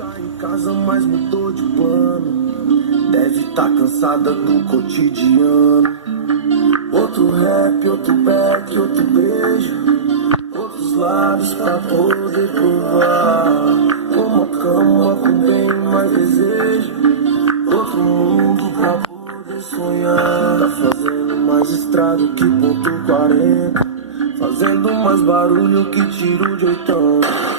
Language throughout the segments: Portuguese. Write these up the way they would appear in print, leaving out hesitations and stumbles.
Ficar em casa, mas mudou de plano. Deve tá cansada do cotidiano. Outro rap, outro back, outro beijo. Outros lábios pra poder provar. Uma cama com bem mais desejo. Outro mundo pra poder sonhar. Tá fazendo mais estrago que ponto 40. Fazendo mais barulho que tiro de 80.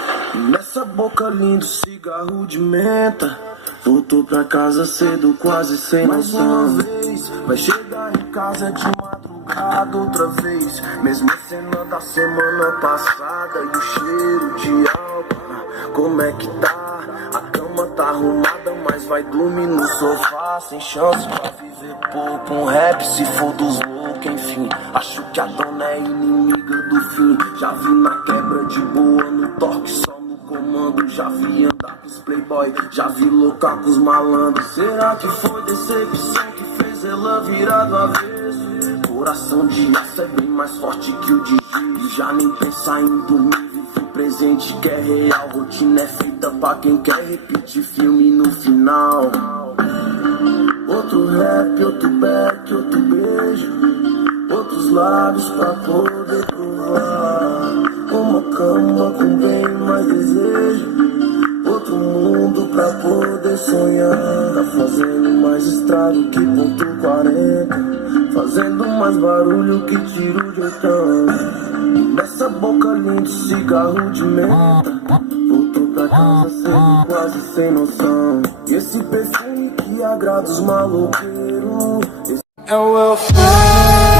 Nessa boca linda, cigarro de menta. Voltou pra casa cedo, quase sem noção. Mais uma vez, vai chegar em casa de madrugada outra vez. Mesma cena da semana passada e o cheiro de álcool. Como é que tá? A cama tá arrumada, mas vai dormir no sofá. Sem chance pra viver pouco, um rap se for dos loucos, enfim. Acho que a dona é inimiga do fim. Já vi na quebra de boa, no toque só no comando. Já vi andar com os playboy, já vi loucar com os malandros. Será que foi decepção que fez ela virar do avesso? Coração de aço é bem mais forte que o de giro. Já nem pensa em dormir, vive presente que é real. Rotina é feita pra quem quer repetir filme no final. Outro rap, outro back, outro beijo. Outros lábios pra poder provar. Uma cama com bem mais desejo. Outro mundo pra poder sonhar. Tá fazendo mais estrago que ponto 40. Fazendo mais barulho que tiro de 80. Nessa boca linda, cigarro de menta. Voltou pra casa cedo, quase sem noção. E esse perfume que agrada os maloqueiros. É o welfare.